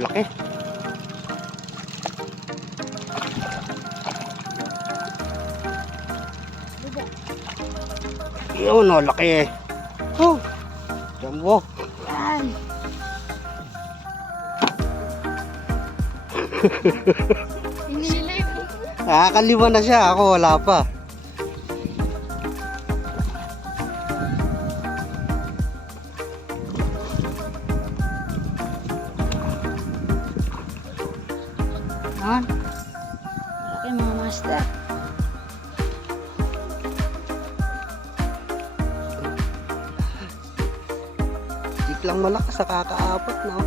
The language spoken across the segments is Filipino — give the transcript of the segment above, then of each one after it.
Laki. Yun, oh, laki. Oh, jumbo. Yan. Hinihilay mo. Nakakalima na siya. Ako wala pa. Yan. Laki mga master. Dik lang malakas sa kakaapat na. Oh.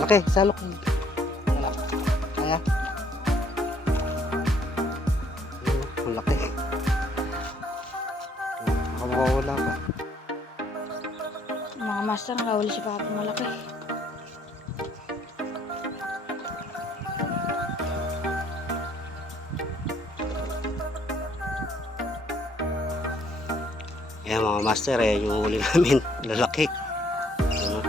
Laki, salok. Wala. Kaya. Ang laki. Nakawawala pa. Mga master, nakahuli si Papa malaki. Ayan mga master, eh, yung huli namin. Lalaki. Ano?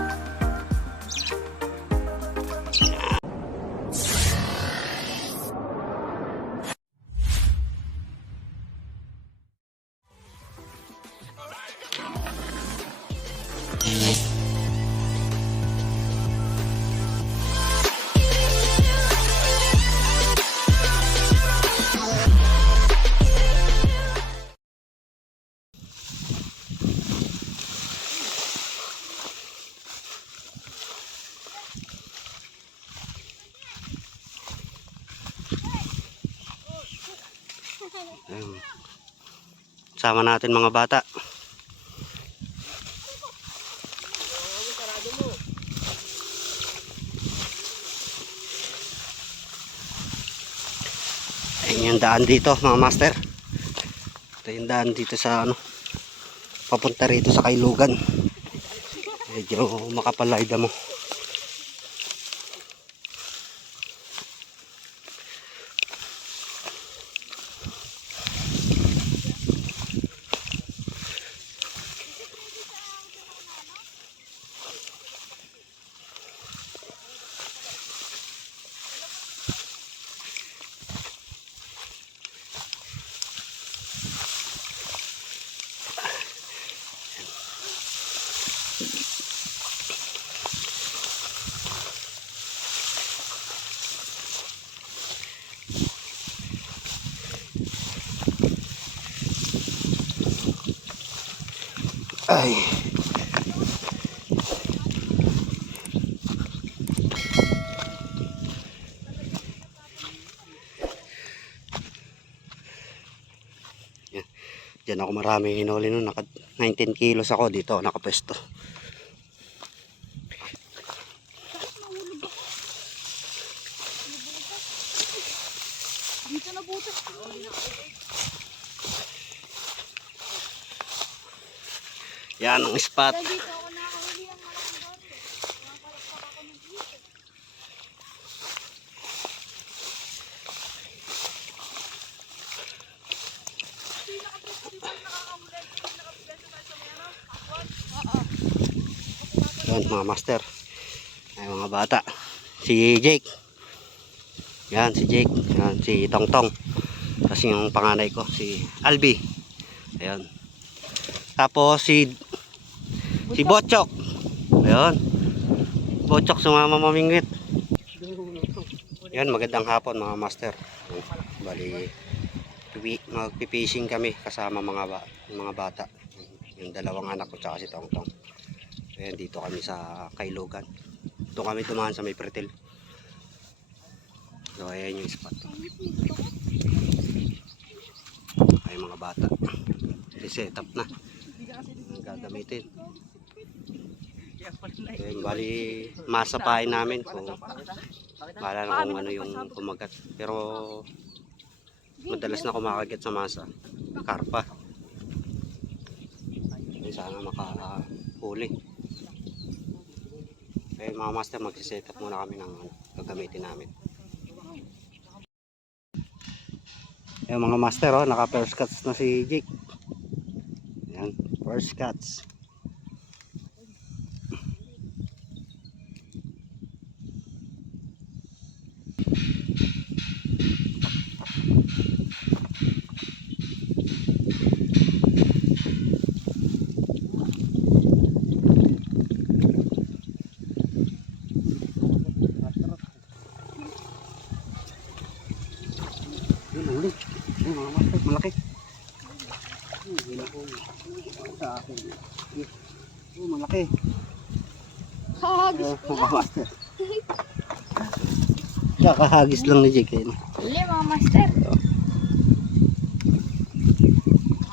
Ayan. Sama natin mga bata. Ayan yung daan dito mga master. Ito yung daan dito sa ano, papunta rito sa Kailugan. Medyo makapalayda mo. Ay. Yan. Diyan ako marami hinuli nun. 19 kilos ako dito. Nakapwesto. Dito na butas. Yan ang spot. Dito ako nakahuli ang malaking doon. Nakapalakpak ako ng dito. Yan mga master. Ay mga bata. Si Jake. Yan si Jake. Yan si Tongtong. Tapos yung panganay ko si Albi. Ayan. Tapos si Botchok. Ayan. Botchok sumama mamingwit. Yan magandang hapon mga master. Bali magpipishing kami kasama mga bata. Yung dalawang anak ko tsaka si Tongtong. Ayan dito kami sa Kailugan. Dito kami tumahan sa may pretil. So ayan yung spot. Ay mga bata. Set up na. Ang gagamitin. Ayan, bali masapain namin kung wala na kung ano yung kumagat. Pero madalas na kumakagat sa masa. Karpa. Sana makahuli. Kaya mga master mag-set up muna kami ng gagamitin namin. Ayan mga master, oh, naka first cuts na si Jake. Ayan, first cuts. akin. Oh, malaki. Hagis ko Mga lang. master. Kakahagis lang ni Jake. Ayun. Huli mga master.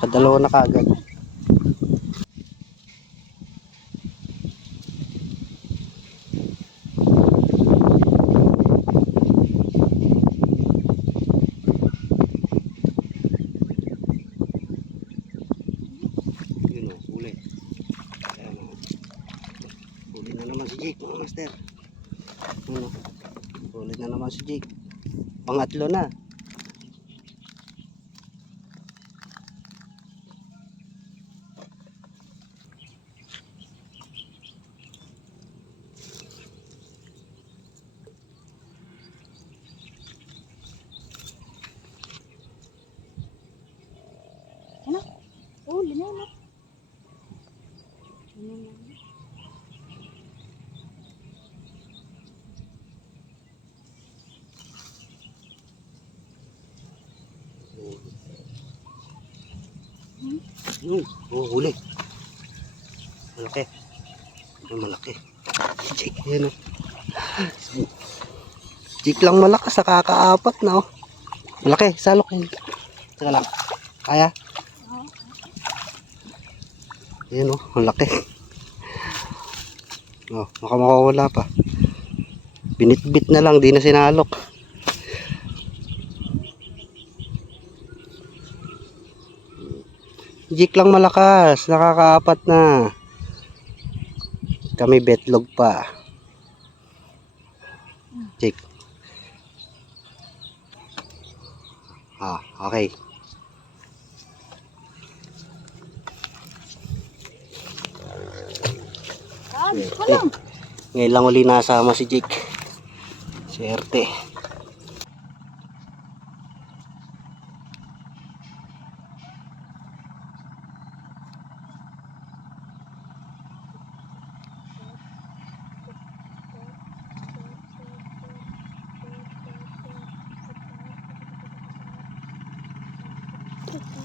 Kadalawa na kagad. Yun o, huli. Ayan o. Huli na naman si Jake mga master. Yun o. Huli na naman si Jake. Pangatlo na. Ano? Huli na yun. Ano na? Yun. Oh, huli. Malaki. Oh, malaki. Si Jake. Yan o. Jake lang malakas. Nakakaapat na o. Malaki. Salok yun. Teka lang. Kaya? Oo. Yan o. Malaki. Oh, baka makawala pa. Binitbit na lang. Di na sinalok. Jake lang malakas. Nakakaapat na. Kami betlog pa. Jake. Ah, okay. Hagis ko lang. Ngayon lang uli nasama si Jake. Swerte.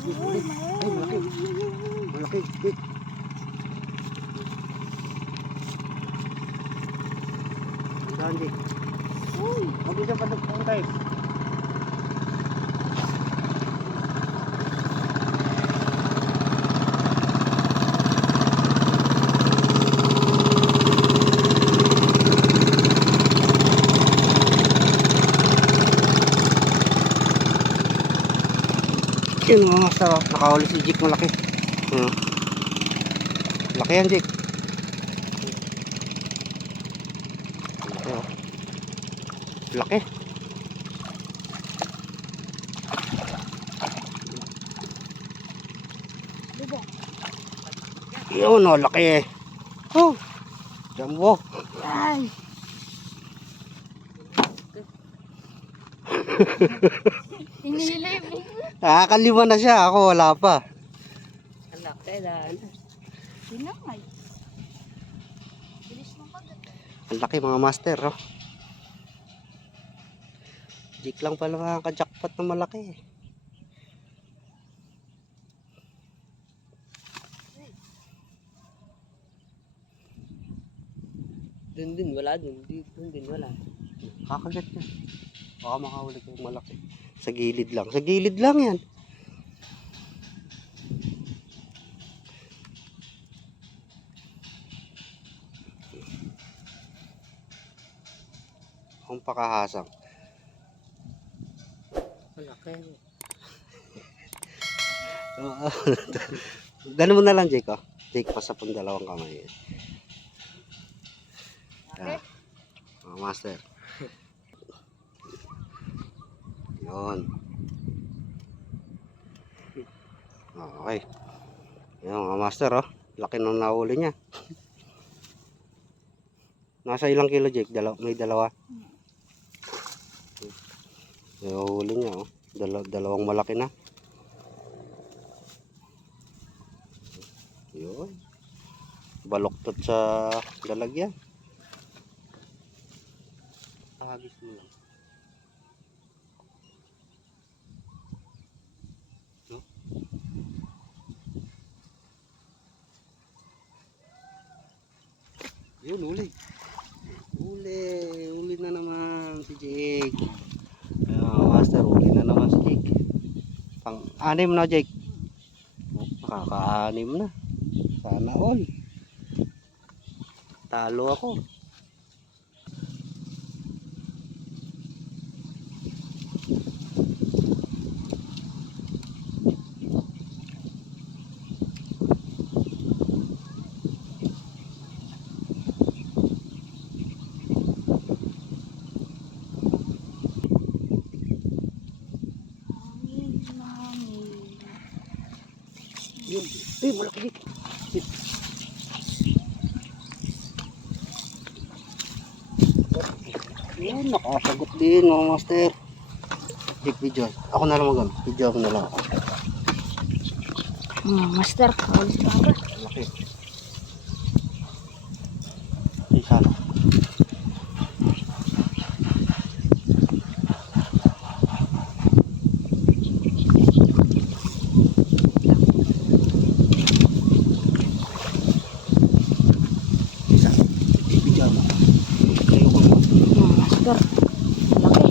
Uy, Ay, malaki. Malaki. Jake. Saan, Jake? uy. Huwag isa pa doon tayo. Yun mga master, oh. Nakahuli si Jake malaki. Laki yan, Jake. Laki, oh. Laki. Diba? Yun, oh, laki eh. Oh, jumbo. Ay. Inilip. Nakakalima na siya. Ako wala pa. Anak, kailan? Sinangay. Bilis ng kagat. Ang laki mga master, oh. Jake lang pala makaka-jackpot na malaki eh. Dun din, wala dun. Dun din, wala. Kakagat niya. Baka makahuli kayong malaki. Sa gilid lang. Sa gilid lang yan. Ang pakahasang. Malaki. Oo. Ganun mo na lang, Jake, oh. Jake, pasapon dalawang kamay. Ah, mga master. Yun. Okay. Yun, mga master, oh. Laki nung nahuli niya. Nasa ilang kilo, Jake? May dalawa. Yung huli niya, oh. Dalawang malaki na. Yun. Baloktot sa lalagyan. Hagis mo lang. No? Yun, uli. Uli na naman si Jake. Master, uli na naman si Jake. Pang-anim na, Jake. Nakaka-anim na. Sana all. Talo ako. Yun. Malaki Jake. Yan, nakasagot din mga master. Jake, video. Ako na lang mag-gamit. Video ako na lang ako. Master, kawalis ka ba? Malaki. Isa na. Isa. Video mo. Kayo ko mo. Master, laki.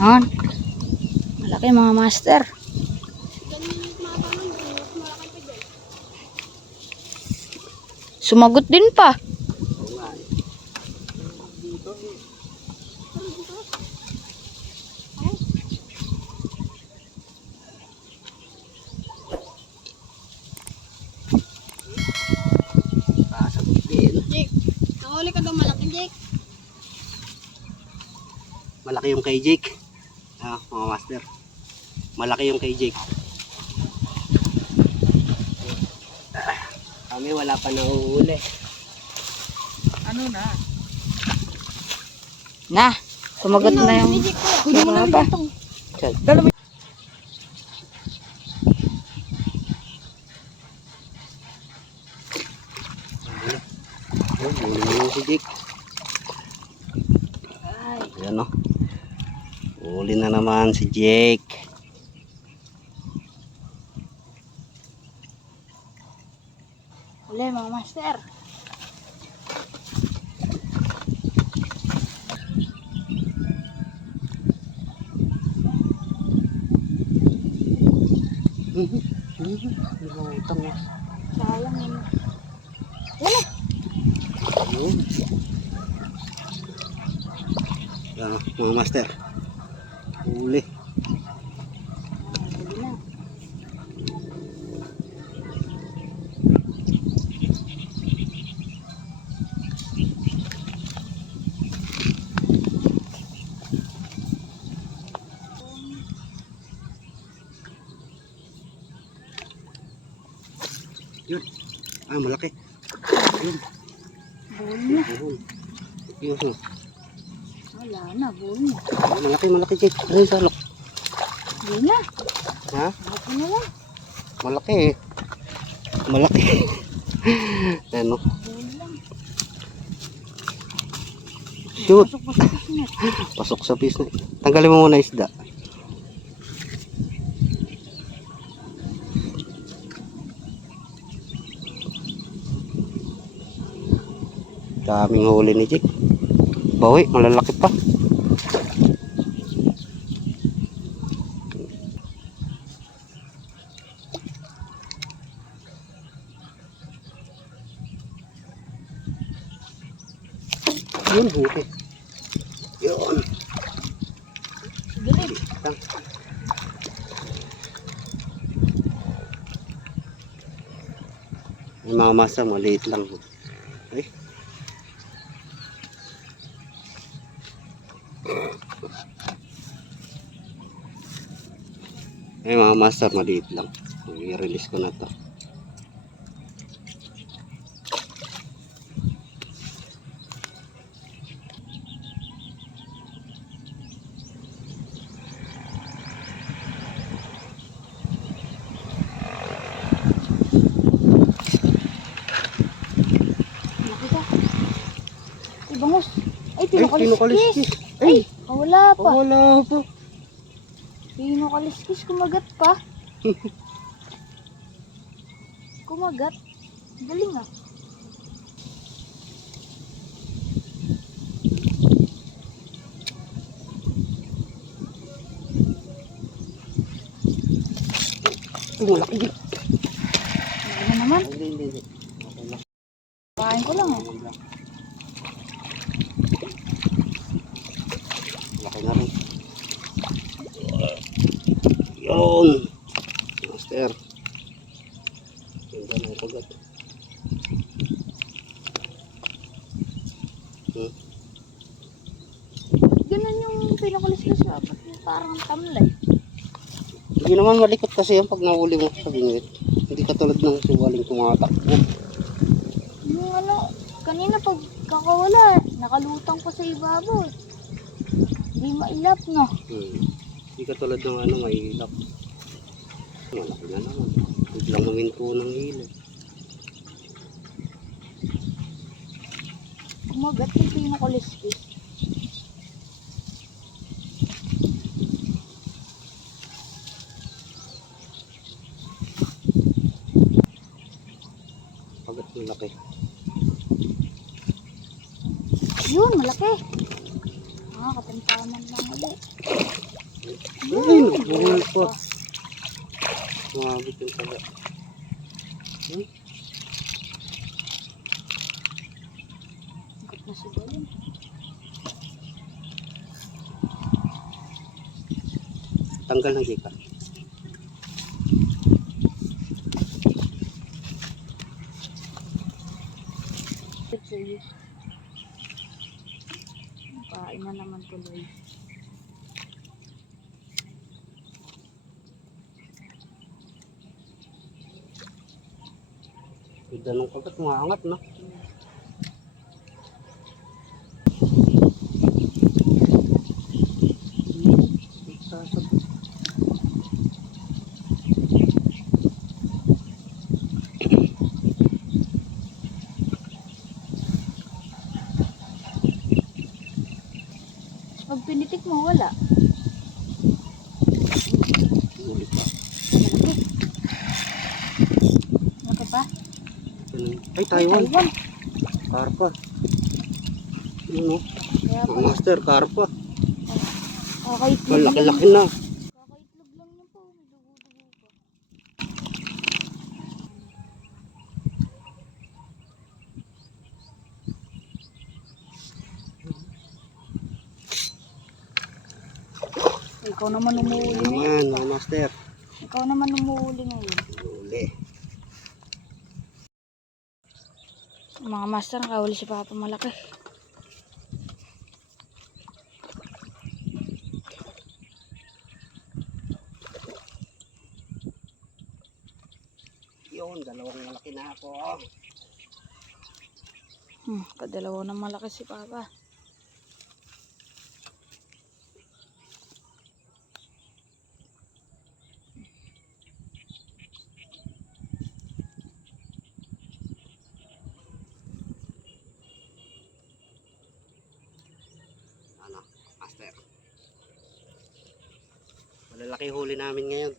Yan. Malaki mga master. Sumagot din pa. Sagot din. Jake, nakahuli ka daw malaki, Jake. Malaki yung kay Jake. Mga master. Malaki yung kay Jake. Kami wala pa nauuli. Ano na? Na, sumagot na yung... Kunin mo na pa. Huli mo si Jake. Ayan o. Huli na naman si Jake. Huli mga master. Lumutang mo. Sayang yun. Ayun. Ayan o, mga master. Huli. Huli na. Yun. Malaki. Yun. Bull na. Yun. Wala na, bull na. Malaki Jake. Ay, salok. Bull na. Ha? Malaki na lang. Malaki eh. Malaki. Ano? Bull lang. Shoot. Pasok na. Pasok sa piece na. Tanggalin mo muna isda. Daming huli ni Jake. Bawi, malalaki pa. Yun, huli. Yun. Gilid. May mga masa, maliit lang. Ay. Ay, mga master, maliit lang. I-release ko na to. Malaki ka. Ay, bangus. Ay, Ay, tinukaliskis. tinukaliskis. Ay, Nakawala pa. Wala po. Pino kaliskis, kumagat pa. Kumagat. Galing ah. Malaki din. Ano naman? Hindi. Kain ko lang eh. Laki na rin. Yun. Master. Ganda na ikagat. Ganun yung pinakaliskas ah. Parang tamlay. Hindi naman malikot kasi yan pag nahuli mo sa bingwit. Hindi katulad ng suwaling tumatakbo. Yung ano, kanina pag kakawala, nakalutang pa sa ibabaw. Hindi mailap no. Hindi katulad ng ano, may ilap. Malaki na naman. Biglang huminto ng ilaw. Kumagat yung pinakaliskis. Pagat ng laki. Yun, malaki. Katamtaman lang ulit. Ay, nabuhol pa. Mabit yung pagat. Ikot na siguro yun. Tanggal ng gika. Sige. Kain na naman tuloy. Ganda ng pagat, maangat no? Pag pinitik mo, wala. Huli pa. Malaki pa? Ay, Taiwan. Taiwan. Karpa. Ano? Kaya Mga pala. master, karpa. Kakaitlog Malaki-laki na. Kakaitlog lang yun po. May dugo-dugo pa. Ikaw naman umuuli Naman, ngayon. mga master. Ikaw naman umuuli ngayon. Huli. Mga master, nakahuli si Papa malaki. Yun, dalawang malaki na ako. Kadalawa na malaki si Papa. Ano, master. Malalaki huli namin ngayon.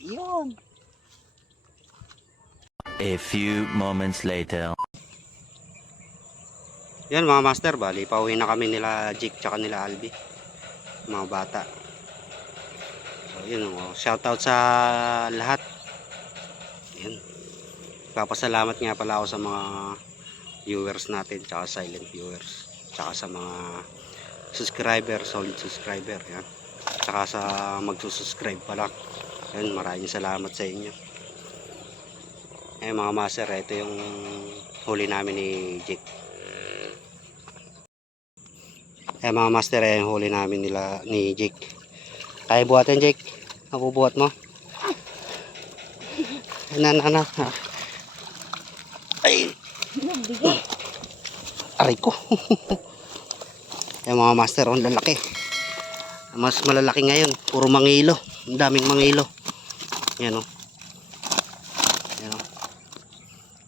Yun. A few moments later. Yan mga master, bali pauwi na kami nila Jake tsaka nila Albi, mga bata. So yun, shoutout sa lahat. Yan, papasalamat nga pala ako sa mga viewers natin tsaka silent viewers, tsaka sa mga subscriber, solid subscriber. Yan, tsaka sa magsusubscribe pa lang. Yan, maraming salamat sa inyo. Mga master, ito yung huli namin ni Jake. Mga master, yung huli namin ni Jake. Kaya buhatin, Jake? Nabubuhat mo? Na. Ay! Aray ko. Mga master, ang lalaki. Mas malalaki ngayon. Puro mangilo. Ang daming mangilo. Yan o. Yan o.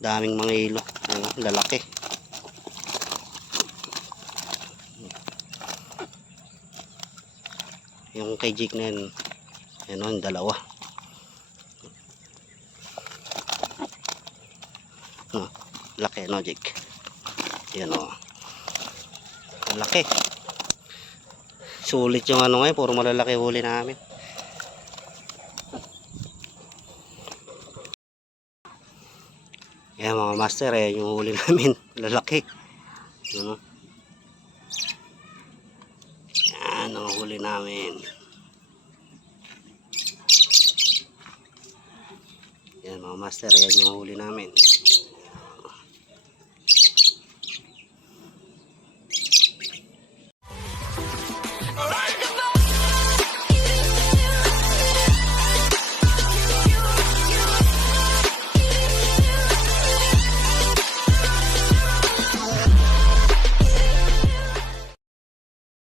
Daming mangilo. Yan o, lalaki. Yung kay Jake na yun, ayun o, yung dalawa. Laki no, Jake. Yan o. Laki. Sulit yung ano ngayon, puro malalaki huli namin. Yan mga master, eh, yung huli namin, lalaki. Yan o. Yan ang huli namin. Yan mga master, yan yung huli namin.